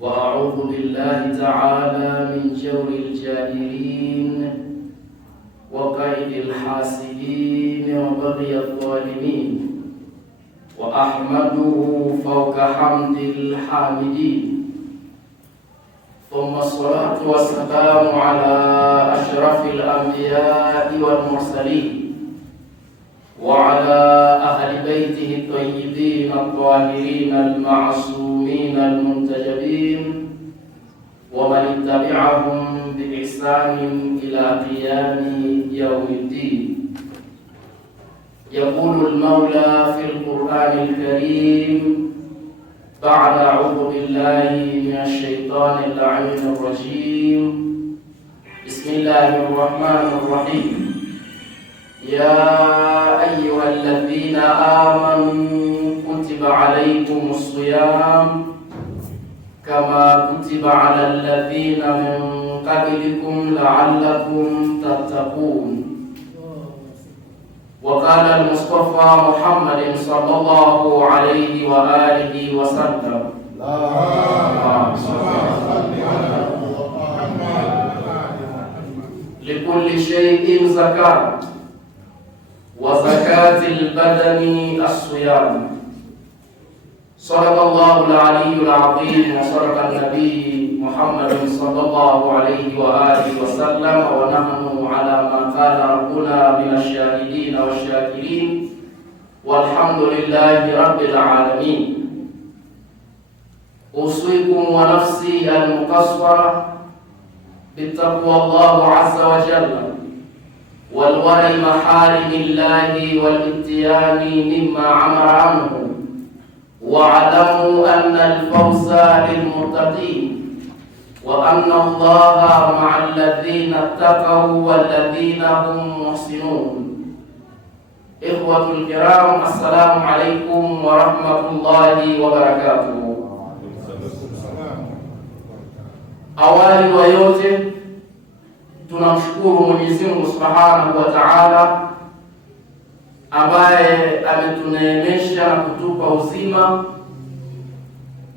وأعوذ بالله تعالى من جور الجاهلين وقيد الحاسدين وبغي الظالمين، وأحمده فوق حمد الحامدين، ثم الصلاة والسلام على أشرف الأنبياء والمرسلين وعلى أهل بيته الطيبين الطاهرين المعصومين المنتجبين ومن اتبعهم بإحسان إلى قيام يوم الدين. يقول المولى في القرآن الكريم بعد أعوذ بالله من الشيطان اللعين الرجيم: بسم الله الرحمن الرحيم. يا أيها الذين آمنوا كتب عليكم الصيام كما كتب على الذين من قبلكم لعلكم تتقون. وقال المصطفى محمد صلى الله عليه وآله وسلم: لكل شيء زكاة وزكاة البدن الصيام. صدق الله العلي العظيم وصدق النبي محمد صلى الله عليه وآله وسلم، ونحن على ما قال ربنا من الشاهدين والشاكرين، والحمد لله رب العالمين. أوصيكم ونفسي المقصرة بتقوى الله عز وجل والورع محارم الله والاتيان مما عمر عنه، واعلموا أن الفوز للمتقين وأن الله مع الذين اتقوا والذين هم محسنون. إخوة الكرام، السلام عليكم ورحمة الله وبركاته. Awali wa yote tunamshukuru Mwenyezi Mungu Subhanahu wa Ta'ala ambaye ametuneemesha na kutupa uzima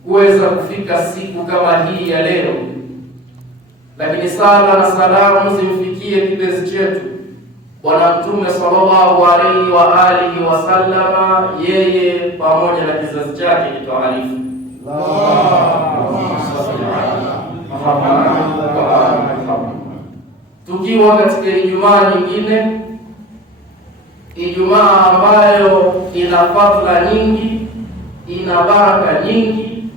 kuweza kufika siku kama hii ya leo. Lakini sala na salamu zimfikie kipenzi chetu Bwana Mtume sallallahu alaihi wa alihi wasallama, yeye pamoja na kizazi chake kitoharifu. Tukiwa katika Ijumaa nyingine, Ijumaa ambayo ina fadhila nyingi, ina baraka nyingi,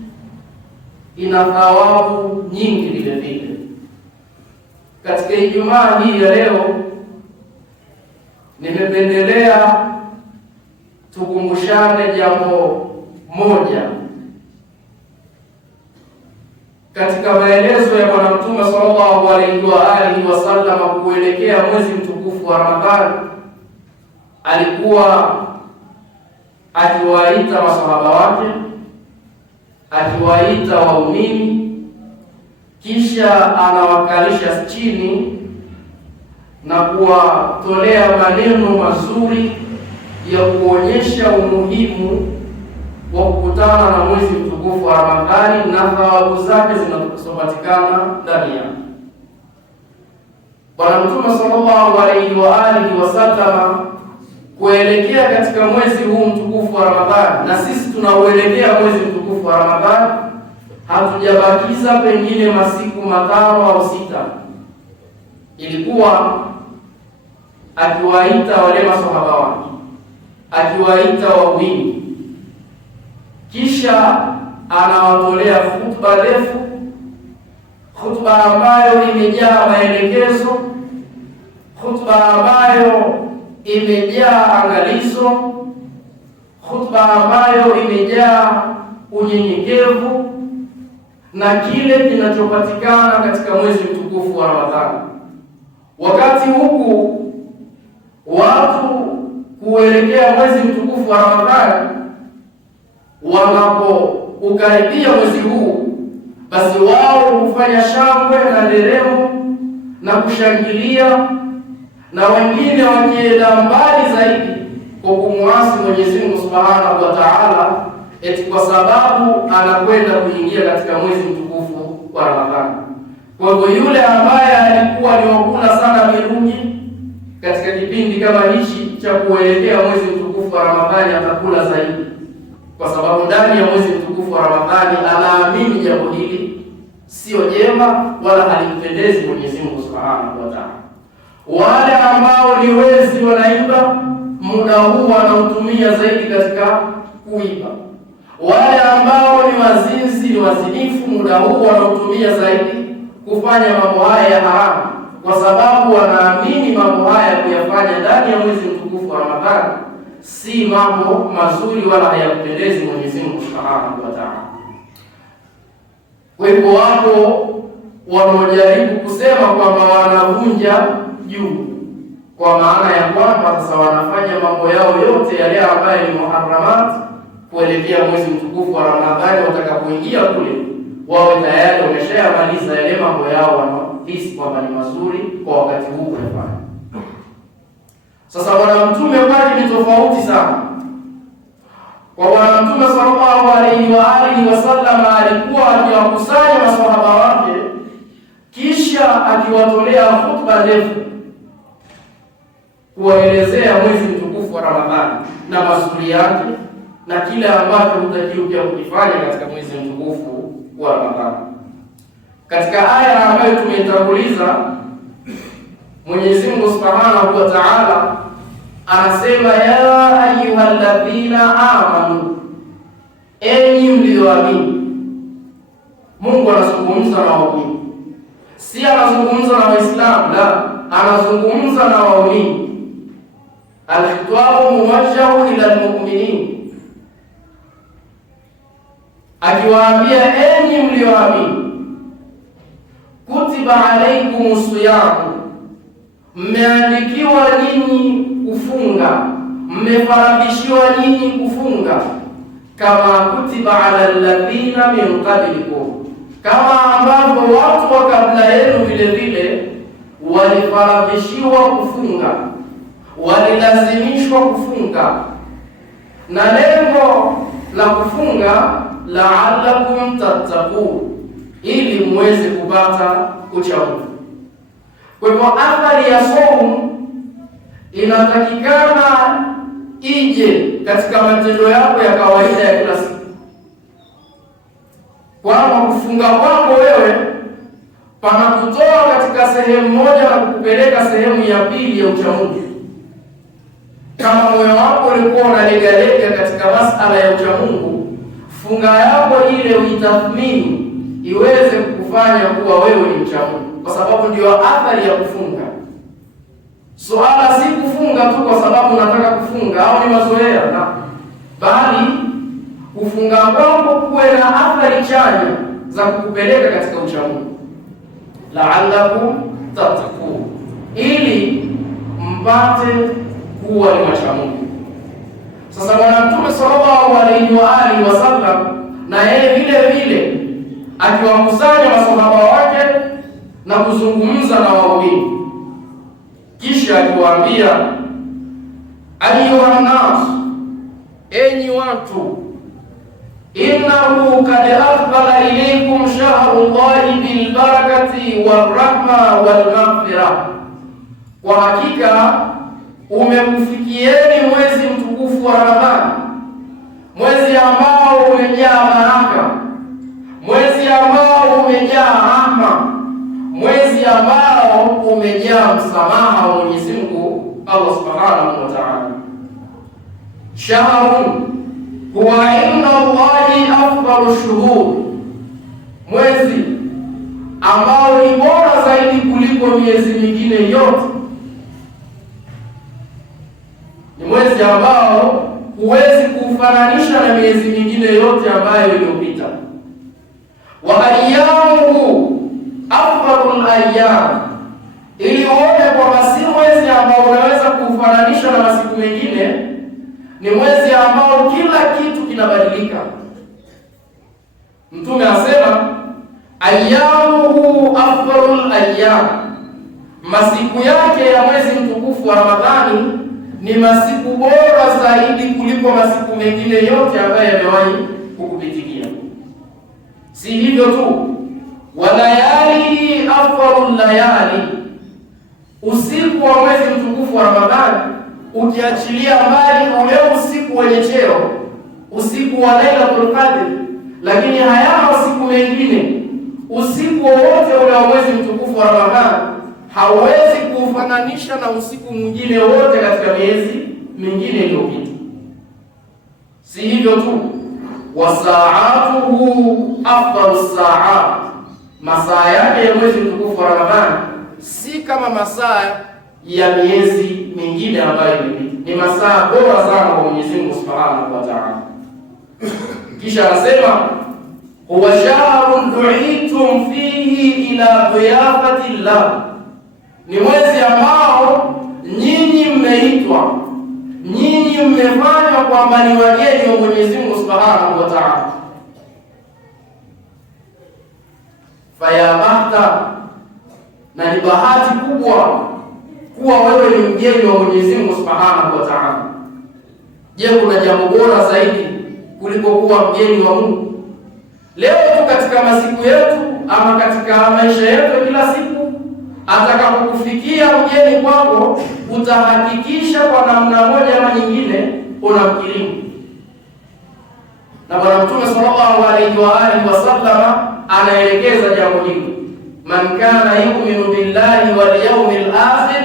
ina thawabu nyingi vile vile. Katika Ijumaa hii ya leo nimependelea tukumbushane jambo moja katika maelezo ya Bwana Mtume sallallahu alaihi wa alihi wasallam kuelekea mwezi mtukufu wa Ramadhani. Alikuwa akiwaita masahaba wake, akiwaita waumini, kisha anawakalisha chini na kuwatolea maneno mazuri ya kuonyesha umuhimu wa kukutana na mwezi mtukufu wa Ramadhani na thawabu zake zinazopatikana ndani yake. Bwana Mtume sallallahu alaihi wa alihi wasallam kuelekea katika mwezi huu mtukufu wa Ramadhani, na sisi tunauelekea mwezi mtukufu wa Ramadhani, hatujabakiza pengine masiku 5 au 6. Ilikuwa akiwaita wale masahaba wake, akiwaita waumini, kisha anawatolea khutba ndefu, khutba ambayo imejaa maelekezo, khutba ambayo imejaa angalizo, khutba ambayo imejaa unyenyekevu na kile kinachopatikana katika mwezi mtukufu wa Ramadhani. Wakati huku watu kuelekea mwezi mtukufu wa Ramadhani, wanapoukaribia mwezi huu, basi wao hufanya shangwe na nderemo na kushangilia, na wengine wakienda mbali zaidi kwa kumwasi Mwenyezi Mungu Subhanahu wa Ta'ala eti kwa sababu anakwenda kuingia katika mwezi mtukufu wa Ramadhani. Kwa hivyo yule ambaye alikuwa ni wakula sana mirungi katika kipindi kama hichi cha kuelekea mwezi mtukufu wa Ramadhani atakula zaidi, kwa sababu ndani ya mwezi mtukufu wa Ramadhani anaamini jambo hili sio jema wala halimpendezi Mwenyezi Mungu Subhanahu wa Ta'ala. Wale ambao ni wezi wanaiba, muda huu wanautumia zaidi katika kuiba. Wale ambao ni wazinzi, ni wazinifu, muda huu wanautumia zaidi kufanya mambo haya ya haramu, kwa sababu wanaamini mambo haya kuyafanya ndani ya mwezi mtukufu wa Ramadhani si mambo mazuri wala hayampendezi Mwenyezi Mungu Subhanahu wa Ta'ala. Kwa hivyo wapo wanaojaribu kusema kwamba wanavunja juu, kwa maana ya kwamba sasa wanafanya mambo yao yote yale ambayo ni muharramat kuelekea mwezi mtukufu wa Ramadhani. Watakapoingia kule wawe tayari wameshayamaliza yale mambo yao wanaohisi kwamba ni mazuri kwa wakati huu kufanya. Sasa Bwana Mtume kwake ni tofauti sana. Kwa Bwana Mtume sallallahu alaihi wa alihi wasallam alikuwa akiwakusanya maswahaba wake kisha akiwatolea hutuba ndefu kuwaelezea mwezi mtukufu wa Ramadhani na mazuri yake na kile ambacho hutakiwa kukifanya katika mwezi mtukufu wa Ramadhani. Katika aya ambayo tumeitanguliza, Mwenyezi Mungu Subhanahu wa Ta'ala anasema, ya ayyuhalladhina amanu, enyi mlioamini. Mungu anazungumza na waumini, si anazungumza na Waislamu, la, anazungumza na waumini. Al-khitabu muwajjahu ila al-mu'minin, akiwaambia enyi mlioamini, kutiba alaykumus siyam, mmeandikiwa nyinyi kufunga, mmefaradhishiwa nyinyi kufunga, kama kutiba ala alladhina min qablikum, kama ambavyo watu wa kabla yenu vile vile walifaradhishiwa kufunga, walilazimishwa kufunga. Na lengo la kufunga, la'allakum tattaqun, ili muweze kupata ucha Mungu. Kwa hivyo athari ya saumu inatakikana ije katika matendo yako ya kawaida ya kila siku, kwamba kufunga kwako wewe panakutoa katika sehemu moja na kukupeleka sehemu ya pili ya uchamungu. Kama moyo wako ulikuwa unalegalega katika masala ya uchamungu, funga yako ile uitathmini iweze kukufanya kuwa wewe ni mchamungu, kwa sababu ndio athari ya kufunga. Suala si kufunga tu kwa sababu unataka kufunga au ni mazoea, na bali kufunga kwako kuwe na athari chanya za kukupeleka katika uchamungu, la'allakum tattaqun, ili mpate kuwa ni wachamungu. Sasa Bwana Mtume sallallahu alaihi wa alihi wasallam na yeye vile vile akiwakusanya masahaba wake na kuzungumza na waumini, kisha akiwaambia, ayuha nas, enyi watu, innahu kad aqbala ilaykum shahrullahi bil barakati war rahma wal maghfirah, kwa hakika umekufikieni mwezi mtukufu wa Ramadhani, mwezi ambao umejaa baraka, mwezi ambao umejaa rahma, mwezi ambao umejaa msamaha wa Mwenyezi Mungu Allah Subhanahu wa Ta'ala. Shahrun huwa inna Allahi afdalu shuhur, mwezi ambao ni bora zaidi kuliko miezi mingine yote, ni mwezi ambao huwezi kufananisha na miezi mingine yote ambayo iliyopita. Wa ayyamuhu afdalul ayyam, ili uone kwamba si mwezi ambao unaweza kufananisha na masiku mengine, ni mwezi ambao kila kitu kinabadilika. Mtume asema, ayyamuhu afdalul ayyam, masiku yake ya mwezi mtukufu wa Ramadhani ni masiku bora zaidi kuliko masiku mengine yote ambayo yamewahi kukupitikia. Si hivyo tu, walayali afdalul layali, usiku wa mwezi mtukufu wa Ramadhani, ukiachilia mbali ule usiku wenye cheo, usiku wa Lailatul Qadr, lakini hayana usiku mengine, usiku wote ule wa mwezi mtukufu wa Ramadhani hauwezi kufananisha na usiku mwingine wote katika miezi mingine iliyopita. Si hivyo tu, wasaatuhu afdalus saat, masaa yake ya mwezi mtukufu wa Ramadhani si kama masaa ya miezi mingine ambayo imepita, ni masaa bora sana kwa Mwenyezi Mungu Subhanahu wa Ta'ala. Kisha anasema huwa shahrun du'itum fihi ila dhiyafati llah, ni mwezi ambao nyinyi mmeitwa, nyinyi mmefanywa kwamba ni wageni wa Mwenyezi Mungu Subhanahu wa Ta'ala. Faya bahta, na ni bahati kubwa kuwa wewe ni mgeni wa Mwenyezi Mungu Subhanahu wa Ta'ala. Je, kuna jambo bora zaidi kuliko kuwa mgeni wa Mungu? Leo tu katika masiku yetu ama katika maisha yetu kila siku, atakapokufikia mgeni kwako, utahakikisha kwa namna moja ama nyingine unamkirimu. Na Bwana Mtume sallallahu alaihi wa alihi wasallam anaelekeza jambo hili, man kana yu'minu billahi wal yawmil akhir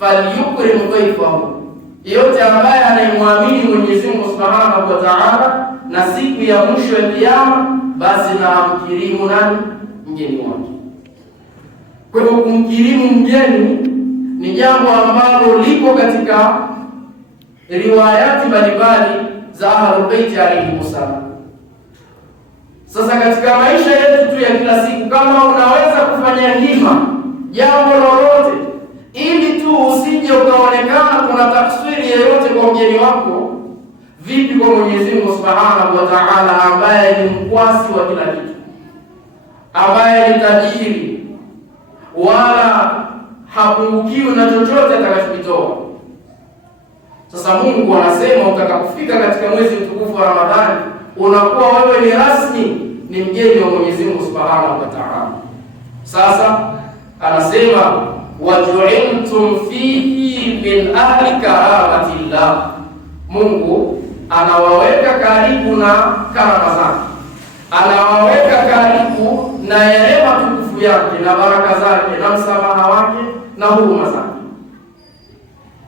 falyukrim dhayfahu, yote ambaye anayemwamini Mwenyezi Mungu Subhanahu wa Ta'ala na siku ya mwisho ya Kiyama, basi na amkirimu nani? Mgeni wake. Kwa hivyo kumkirimu mgeni ni jambo ambalo liko katika riwayati mbalimbali za Ahlul Bait alayhimussalam. Sasa katika maisha yetu tu ya kila siku, kama unaweza kufanya hima jambo lolote ili tu usije ukaonekana kuna tafsiri yoyote kwa mgeni wako, vipi kwa Mwenyezi Mungu Subhanahu wa Ta'ala ambaye ni mkwasi wa kila kitu, ambaye ni tajiri wala hapungukiwi na chochote atakachokitoa. Sasa Mungu anasema utakapofika katika mwezi mtukufu wa Ramadhani, unakuwa wewe ni rasmi ni mgeni wa Mwenyezi Mungu Subhanahu wa Ta'ala. Sasa anasema waju'iltum fihi min ahli karamatillah, Mungu anawaweka karibu na karama zake, anawaweka karibu na yale matukufu yake na baraka zake na msamaha wake na huruma zake.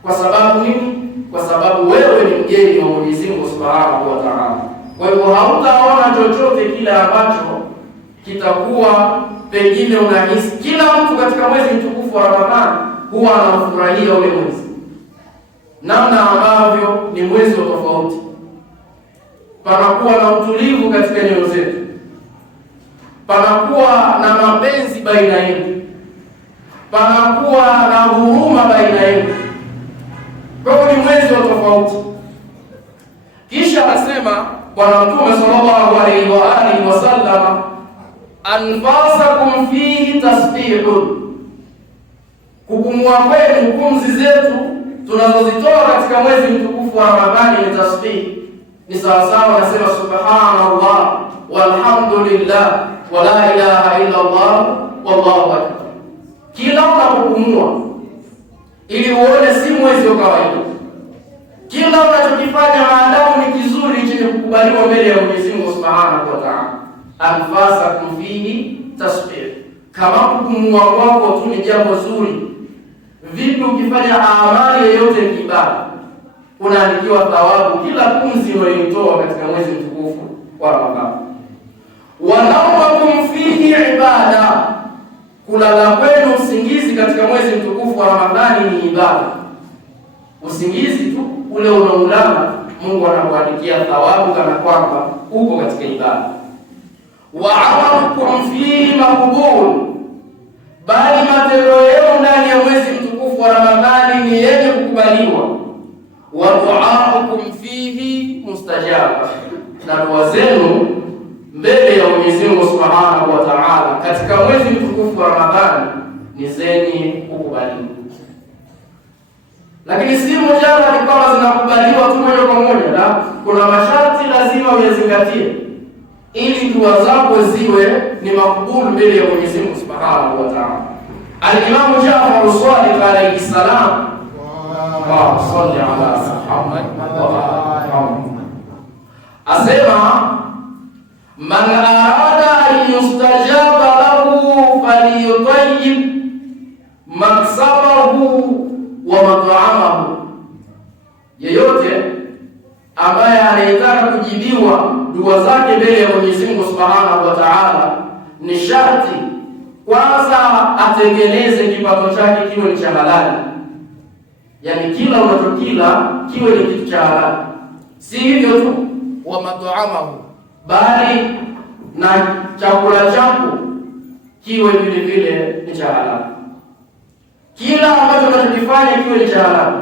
Kwa sababu nini? Kwa sababu wewe ni mgeni wa Mwenyezi Mungu Subhanahu wa Ta'ala. Kwa hivyo hautaona chochote kile ambacho kitakuwa pengine unahisi. Kila mtu katika mwezi mtukufu wa Ramadhani huwa anafurahia ule mwezi, namna ambavyo ni mwezi wa tofauti. Panakuwa na utulivu katika nyoyo zetu, panakuwa na mapenzi baina yetu, panakuwa na huruma baina yetu. Kwa hiyo ni mwezi wa tofauti. Kisha anasema Bwana Mtume sallallahu alaihi wa alihi wasallam, anfasakum fihi tasbihun, kupumua kwenu, pumzi zetu tunazozitoa katika mwezi mtukufu wa Ramadhani ni tasbih. Ni sawasawa nasema subhanallah walhamdulillah wa la ilaha illa Allah wallahu akbar. Kila unapopumua, ili uone si mwezi wa kawaida, kila unachokifanya maadamu ni kizuri chenye kukubaliwa mbele ya Mwenyezi Mungu Subhanahu wa Ta'ala, anfasakum fihi tasbih. Kama kupumua kwako tu ni jambo zuri, vipi ukifanya amali yoyote ya ibada, unaandikiwa thawabu kila pumzi unayoitoa katika mwezi mtukufu wa Ramadhani. Wa nawmakum fihi ibada, kulala kwenu, usingizi katika mwezi mtukufu wa Ramadhani ni ibada. Usingizi tu ule unaulala, Mungu anakuandikia thawabu kana kwamba uko katika ibada. Wa amalukum fihi maqbul, bali matendo yenu ndani ya mwezi mtukufu wa Ramadhani ni yenye kukubaliwa. Wa du'aukum fihi mustajaba, na dua zenu mbele ya Mwenyezi Mungu Subhanahu wa Ta'ala katika mwezi mtukufu wa Ramadhani ni zenye kukubaliwa. Lakini si mujarrad kwamba zinakubaliwa tu moja kwa moja, la, kuna masharti lazima uyazingatie ili dua zako ziwe ni makbul mbele ya Mwenyezi Mungu Subhanahu wa Ta'ala. Al-Imam Ja'far as-Sadiq alayhi salam salli ala Muhammad asema, man arada an yustajaba lahu falyutayyib maksabahu wa mat'amahu, yeyote ambaye anayetaka kujibiwa dua zake mbele ya Mwenyezi Mungu Subhanahu wa Ta'ala, ni sharti kwanza atengeneze kipato chake kiwe ni cha halali, yani kila unachokila kiwe ni kitu cha halali. Si hivyo tu, wa mat'amahu, bali na chakula chako kiwe vile vile ni cha halali. Kila ambacho unachokifanya kiwe ni cha halali,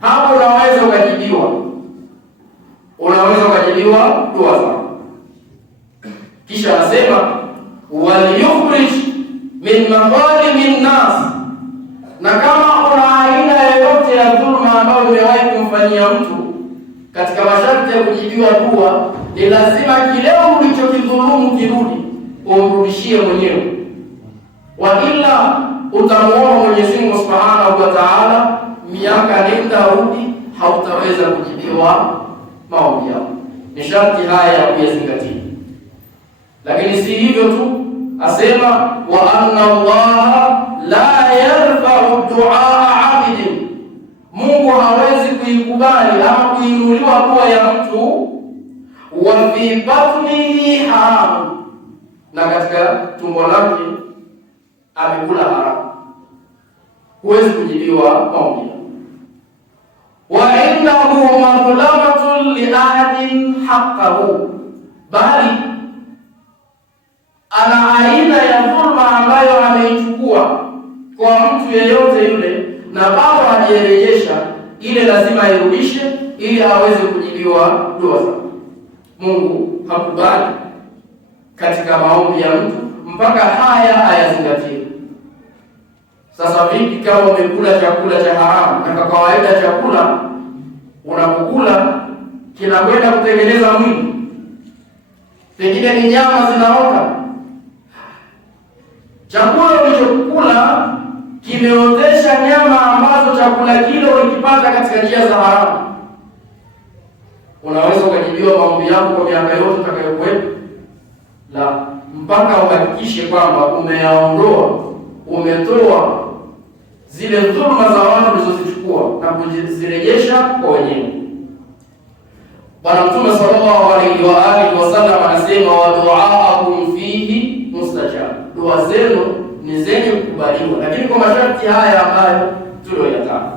hapo unaweza ukajibiwa dua zako. Kisha anasema waliyukhrij min madhalimin nas, na kama una aina yoyote ya dhulma ambayo umewahi kumfanyia mtu, katika masharti ya kujibiwa dua ni lazima kile ulichokidhulumu kirudi, umrudishie mwenyewe, wa ila utamuomba Mwenyezi Mungu Subhanahu wa Ta'ala miaka nenda rudi, hautaweza kujibiwa maombi yako. Ni sharti haya ya kuyazingatia. Lakini si hivyo tu, asema wa anna Allah la yarfa'u du'a 'abdin, Mungu hawezi kuikubali ama kuinuliwa dua ya mtu wa fi batnihi haram, na katika tumbo lake amekula haramu, huwezi kujibiwa maombi. Wa innahu madhlamatun li ahadin haqqahu, bali ana aina ya dhulma ambayo ameichukua kwa mtu yeyote yule, na bado hajarejesha ile, lazima airudishe ili aweze kujibiwa dua zake. Mungu hakubali katika maombi ya mtu mpaka haya ayazingatie. Sasa vipi kama umekula chakula cha haramu? Na kwa kawaida chakula unapokula kinakwenda kutengeneza mwili, pengine ni nyama zinaota. Chakula ulichokula kimeotesha nyama ambazo chakula kile ulikipata katika njia za haramu. Unaweza ukajibiwa maombi yako kwa miaka yote utakayokuwepo? La, mpaka uhakikishe kwamba umeyaondoa, umetoa zile dhulma za watu ulizozichukua na kuzirejesha kwa wenyewe. Bwana Mtume sallallahu alaihi wa alihi wasallam anasema, wa du'aakum fihi mustajab, dua zenu ni zenye kukubaliwa, lakini kwa masharti haya ambayo tuliyoyataja.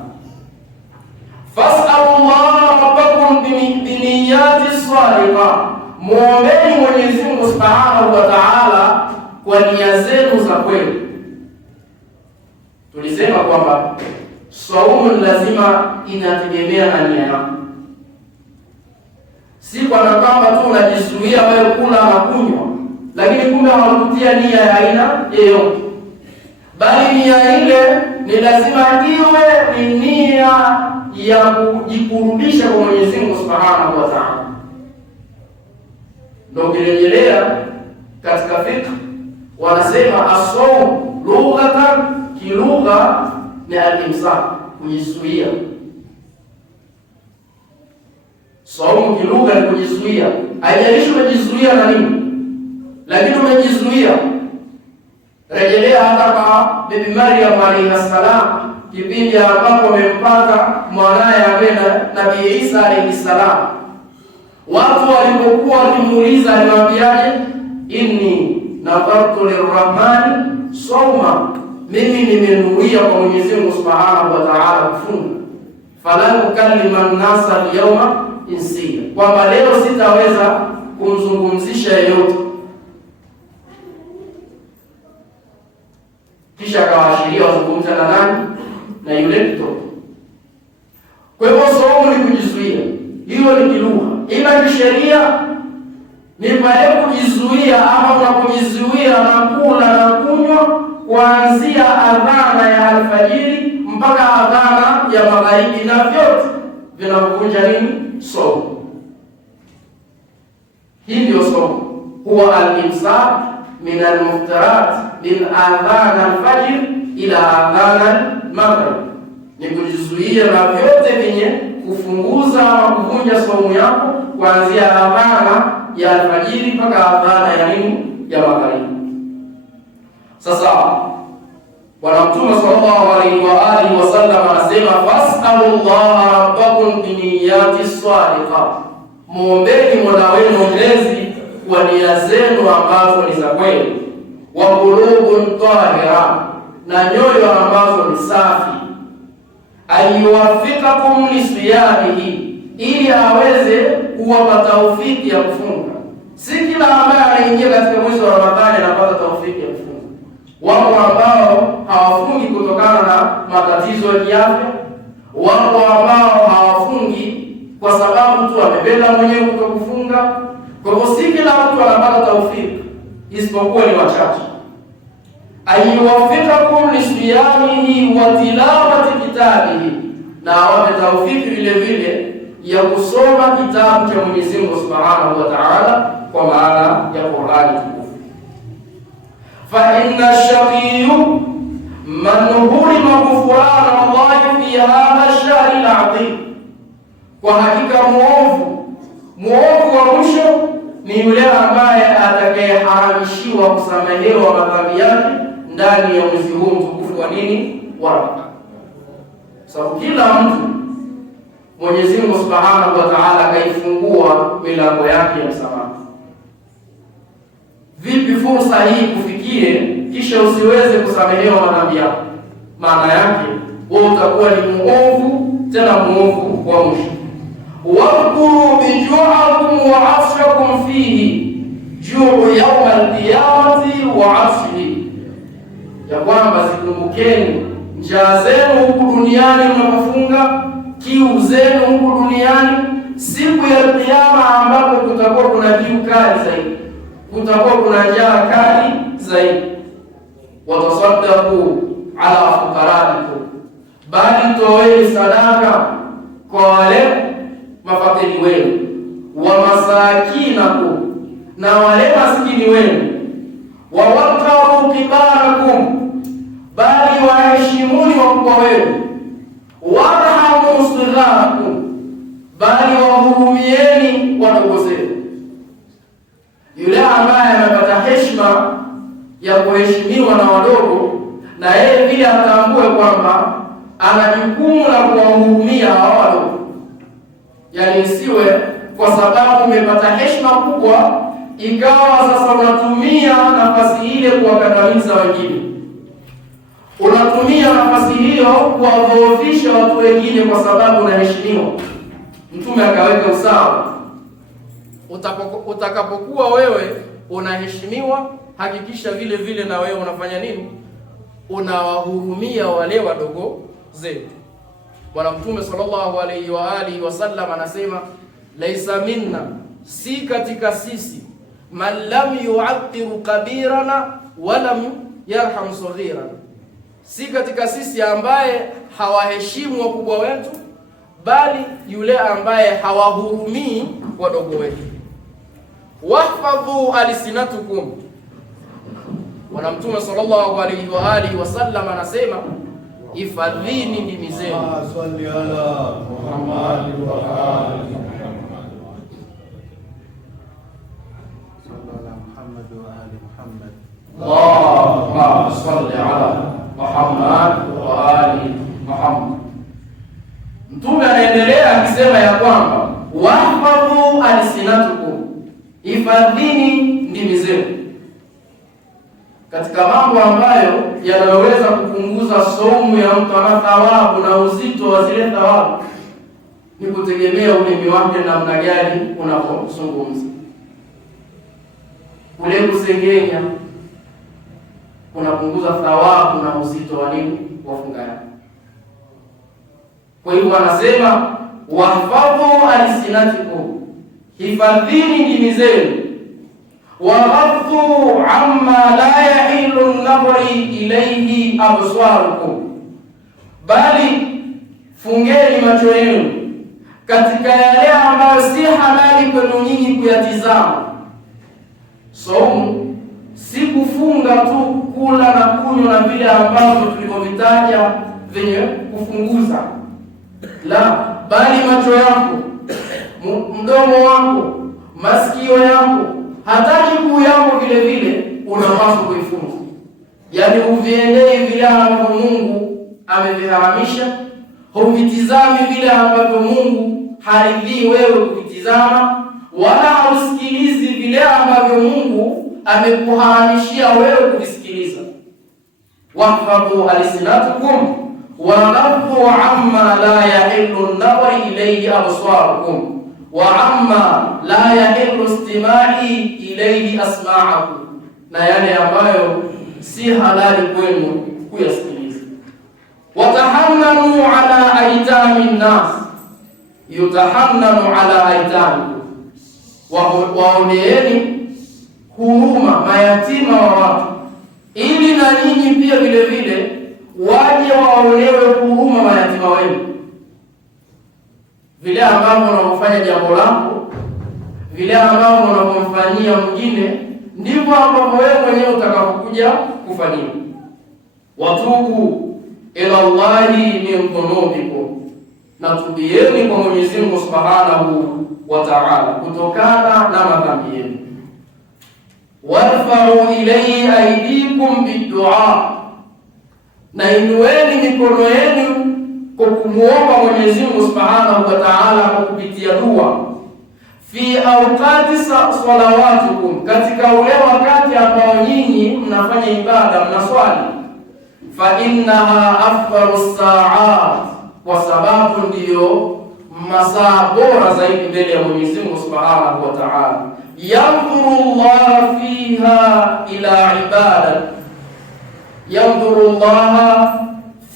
Fas'alullaha rabbakum biniyati sadiqa, muombeni Mwenyezi Mungu Subhanahu wa Ta'ala kwa nia zenu za kweli. Tulisema kwamba saumu lazima inategemea na nia yako, si kwa kwamba tu unajizuia wewe kula na kunywa, lakini kumbe hawakutia nia ya aina yoyote, bali nia ile ni lazima iwe ni nia ya kujikurubisha kwa Mwenyezi Mungu Subhanahu wa Ta'ala. Ndio kirejelea katika fiqh wanasema as-sawm lughatan, kilugha ni al-imsak, kujizuia. Saumu kilugha ni kujizuia, haijalishi umejizuia na nini, lakini umejizuia. Rejelea hata kwa Bibi Maryam alayha salam, kipindi ambapo amempata mwanaye amenda Nabii Isa alayhi salam. Watu walipokuwa wakimuuliza aliwaambiaje? Inni nadhartu lirrahmani sawma, mimi nimenuia kwa Mwenyezi Mungu Subhanahu wa Ta'ala kufunga, falan ukallima an-nasa al-yawma insiya, kwamba leo sitaweza kumzungumzisha yeyote. Kisha akawaashiria wazungumza na nani? Na yule mtoto. Kwa hivyo saumu ni kujizuia, hiyo ni kilugha. Ila kisheria ni pale kujizuia, ama unapojizuia na kula na kunywa kuanzia adhana ya alfajiri mpaka adhana ya magharibi, na vyote vinavunja nini? Saumu. Hii ndio saumu. Huwa al-imsak min al-muftarat min adhan al-fajr ila adhan al-maghrib, ni kujizuia na vyote vyenye kufunguza ama kuvunja saumu yako kuanzia adhana ya alfajiri mpaka adhana ya nini? Ya magharibi. Sasa Bwana Mtume sallallahu alaihi wa alihi wasallam anasema, fas'alullaha rabbakum biniyati sadiqa, muombeni Mola wenu mlezi kwa nia zenu ambazo ni za kweli, wa qulubun tahira, na nyoyo ambazo ni safi, ayuwafikakum lisiyamihi, ili aweze kuwapa taufiki ya kufunga. Si kila ambaye anaingia katika mwezi wa Ramadhani anapata taufiki ya kufunga. Wapo ambao hawafungi kutokana na matatizo ya kiafya, wapo ambao hawafungi kwa sababu tu amependa mwenyewe kutokufunga. Kwa hivyo si kila mtu anapata taufiki, isipokuwa ni wachache. Ayuwafikakum lisiyamihi wa tilawati kitabihi, na awape taufiki vile vile ya kusoma kitabu cha Mwenyezi Mungu Subhanahu wa Ta'ala, kwa maana ya Qur'ani tukufu. Fa inna ash-shaqiyyu man hurima ghufrana Allah fi hadha ash-shahr al-'azim, kwa hakika muovu wa mwisho ni yule ambaye atakayeharamishiwa kusamehewa madhambi yake ndani ya mwezi huu mtukufu wa nini? Wa Ramadhani. Sababu kila mtu Mwenyezi Mungu Subhanahu wa Ta'ala akaifungua milango yake ya msamaha. Vipi fursa hii kufikie kisha usiweze kusamehewa madhambi yako? Maana yake wewe utakuwa ni muovu, tena muovu wa mwisho. Wadhkuru biju'akum wa 'afshakum fihi, juu yawm al-qiyamati wa 'afshihi, ya kwamba zikumbukeni njaa zenu huku duniani mnapofunga, kiu zenu huku duniani, siku ya Kiyama ambapo kutakuwa kuna kiu kali zaidi, kutakuwa kuna njaa kali zaidi. Watasaddaqu ala fuqaraikum, bali toeni sadaka kwa wale mafakiri wenu, wa masakinakum, na wale maskini wenu, wa waqaru kibarakum, bali waheshimuni wakubwa wenu, warhamu sirrakum, bali wahurumieni wadogo zenu. Yule ambaye amepata heshima ya kuheshimiwa na wadogo, na yeye vile atambue kwamba ana jukumu la kuwahurumia hao wadogo. Yaani isiwe kwa sababu umepata heshima kubwa ikawa sasa unatumia nafasi ile kuwakandamiza wengine, unatumia nafasi hiyo kuwadhoofisha watu wengine kwa sababu unaheshimiwa. Mtume akaweka usawa. Utakapokuwa wewe unaheshimiwa, hakikisha vile vile na wewe unafanya nini? Unawahurumia wale wadogo zetu. Bwana Mtume sallallahu alayhi wa alihi wasallam anasema, laisa minna, si katika sisi, man lam yu'athiru kabirana wa lam yarham saghirana, si katika sisi ambaye hawaheshimu wakubwa wetu, bali yule ambaye hawahurumii wadogo wetu. Wahfadhu alsinatukum, Bwana Mtume sallallahu alayhi wa alihi wasallam anasema, ifadhini ndimi zenu. Salli ala Muhammad wa ali Muhammad. Salli ala Muhammad wa ali Muhammad. Allahumma salli ala Muhammad wa ali Muhammad. Mtume anaendelea akisema ya kwamba wahfadhu alsinatukum, ifadhini ndimi zenu. Katika mambo ambayo yanaweza kupunguza saumu ya mtu na thawabu na uzito wa zile thawabu ni kutegemea ulimi wake namna gani unapozungumza. Ule kusengenya unapunguza thawabu na uzito wa nini? Wa funga. Kwa hivyo anasema wahfadhu alsinatikum, hifadhini ndimi zenu, waghaddu amma la yahilu an-nadhri ilayhi absarukum, bali fungeni macho yenu katika yale ambayo si halali kwenu nyinyi kuyatizama. Saumu si kufunga tu, kula na kunywa na vile ambavyo tulivyovitaja vyenye kufunguza, la, bali macho yako, mdomo wako, masikio yako, hata miguu yako vile vile unapaswa kuifunga. Yaani uviendei vile ambavyo Mungu ameviharamisha, huvitizami vile ambavyo Mungu haridhii wewe kuvitizama, wala hausikilizi vile ambavyo Mungu amekuharamishia wewe kuvisikiliza. Wahfadhu alsinatakum waghaddu amma la yahillu an-nadhari ilayhi absarukum wa amma la yahillu istimai ilayhi asma'akum, na yale ambayo si halali kwenu kuyasikiliza. Watahannanu ala aitami nnas, yutahannanu ala aitami, waoneeni huruma mayatima wa watu, ili na nyinyi pia vile vile waje waonewe huruma mayatima wenu. Vile ambavyo unapofanya jambo lako, vile ambavyo unapomfanyia mwingine, ndivyo ambavyo wewe mwenyewe utakapokuja kufanyia. Watubu ila Allahi min dhunubikum, na tubieni kwa Mwenyezi Mungu Subhanahu wa Ta'ala kutokana na madhambi yenu. Warfa'u ilayhi aydikum bid-du'a, na inueni mikono yenu kwa kumuomba Mwenyezi Mungu Subhanahu wa Ta'ala kwa kupitia dua. Fi awqati salawatikum, katika ule wakati ambao nyinyi mnafanya ibada, mnaswali. Fa innaha afdalu sa'at, kwa sababu ndiyo masaa bora zaidi mbele ya Mwenyezi Mungu Subhanahu wa Ta'ala. Yanzuru Allah fiha ila ibadati, yanzuru Allah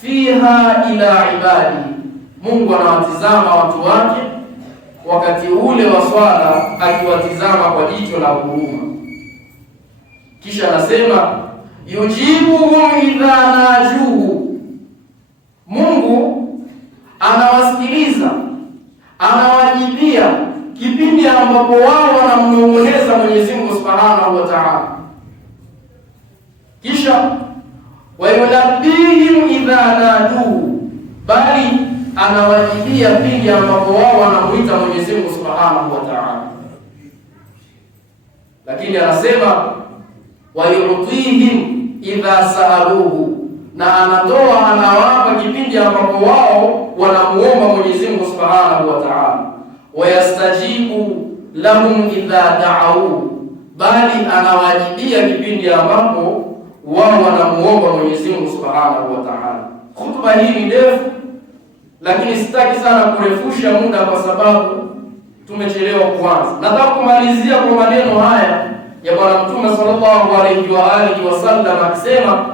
fiha ila ibadihi, Mungu anawatizama watu wake wakati ule wa swala, akiwatizama kwa jicho la huruma. Kisha anasema yujibuhum idha najuhu, Mungu anawasikiliza, anawajibia kipindi ambapo wao wanamnong'oneza Mwenyezi Mungu Subhanahu wa Ta'ala. Kisha wayunabihim idha naduhu, bali anawajibia pindi ambapo wao wanamuita Mwenyezi Mungu Subhanahu wa Ta'ala. Lakini anasema wayutihim idha saaluhu, na anatoa, anawapa kipindi ambapo wao wanamuomba Mwenyezi Mungu Subhanahu wa Ta'ala. Wayastajibu lahum idha da'u, bali anawajibia kipindi ambapo wao wanamuomba Mwenyezi Mungu Subhanahu wa Ta'ala. Khutba hii ni ndefu, lakini sitaki sana kurefusha muda kwa sababu tumechelewa kuanza. Nataka kumalizia kwa maneno haya ya Bwana Mtume sallallahu alayhi wa alihi wasallam akisema,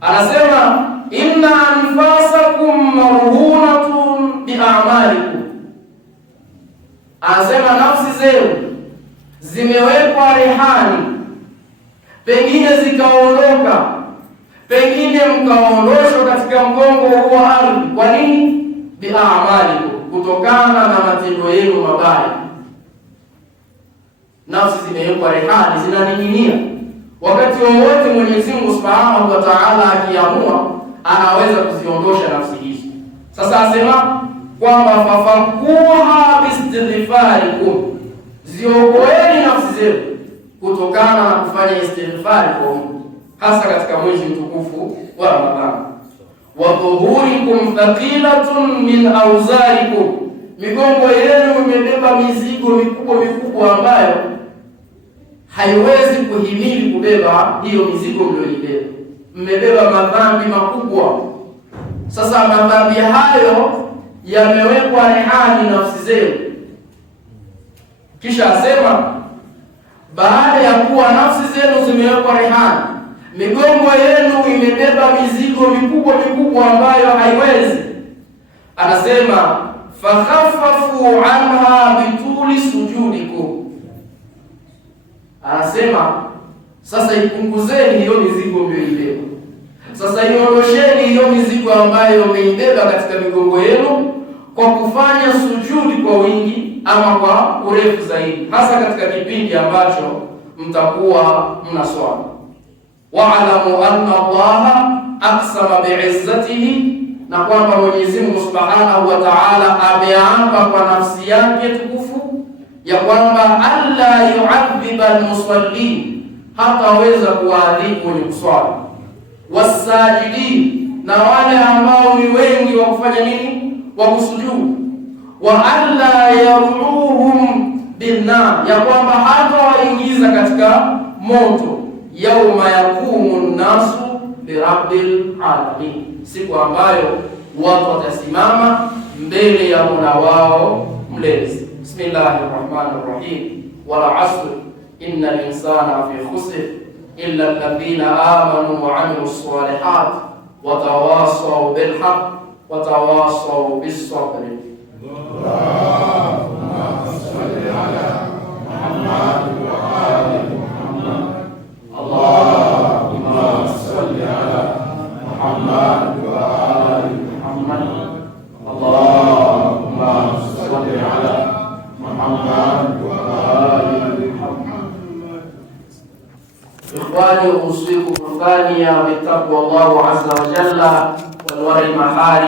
anasema inna anfasakum marhunatun bi'amalikum, anasema nafsi zenu zimewekwa rehani, pengine zikaondoka, pengine mkaondoshwa katika mgongo huu wa ardhi. Kwa nini? Bi'amalikum, kutokana na matendo yenu mabaya. Nafsi zimewekwa rehani, zinaning'inia. Wakati wowote Mwenyezi Mungu Subhanahu wa Ta'ala akiamua anaweza kuziondosha nafsi hizo. Sasa asema kwamba fafakuha bistighfarikum, ziokoeni nafsi zenu kutokana na kufanya istighfari kwa Mungu, hasa katika mwezi mtukufu wa Ramadhani. Wa dhuhurikum thaqilatun min awzarikum, migongo yenu imebeba mizigo mikubwa ambayo haiwezi kuhimili kubeba hiyo mizigo mlioibeba. Mmebeba madhambi makubwa. Sasa madhambi hayo yamewekwa rehani nafsi zenu. Kisha asema baada ya kuwa nafsi zenu zimewekwa rehani, migongo yenu imebeba mizigo mikubwa ambayo haiwezi, anasema fakhaffafu anha bituli sujudikum, anasema sasa ipunguzeni hiyo mizigo mlioibeba. Sasa iondosheni hiyo mizigo ambayo umeibeba katika migongo yenu kwa kufanya sujudi kwa wingi ama kwa urefu zaidi, hasa katika kipindi ambacho mtakuwa mnaswali. Wa'lamu anna Allaha aqsama bi'izzatihi, na kwamba Mwenyezi Mungu Subhanahu wa Ta'ala ameapa kwa nafsi yake tukufu ya kwamba alla yu'adhiba al-musallin, hataweza kuwaadhibu wenye kuswali, wasajidin, na wale ambao ni wengi wa kufanya nini, wa kusujudu, wa alla yaruhum binnar, ya kwamba hatawaingiza katika moto, yauma yaqumu nnasu lirabbil alamin, siku ambayo watu watasimama mbele ya Mola wao mlezi. Bismillahir Rahmanir Rahim. Wal asr innal insana fi khusr illa alladhina amanu wa amilus salihat wa tawasaw bil haqq wa tawasaw bis sabr. Allahumma salli ala Muhammad wa ali Muhammad. Allahumma salli ala Muhammad wa ali Muhammad. Allahumma salli ala Muhammad wa ali Muhammad. Ikhwani, usikum thaniya bi taqwa Allah azza wa jalla wal wari mahari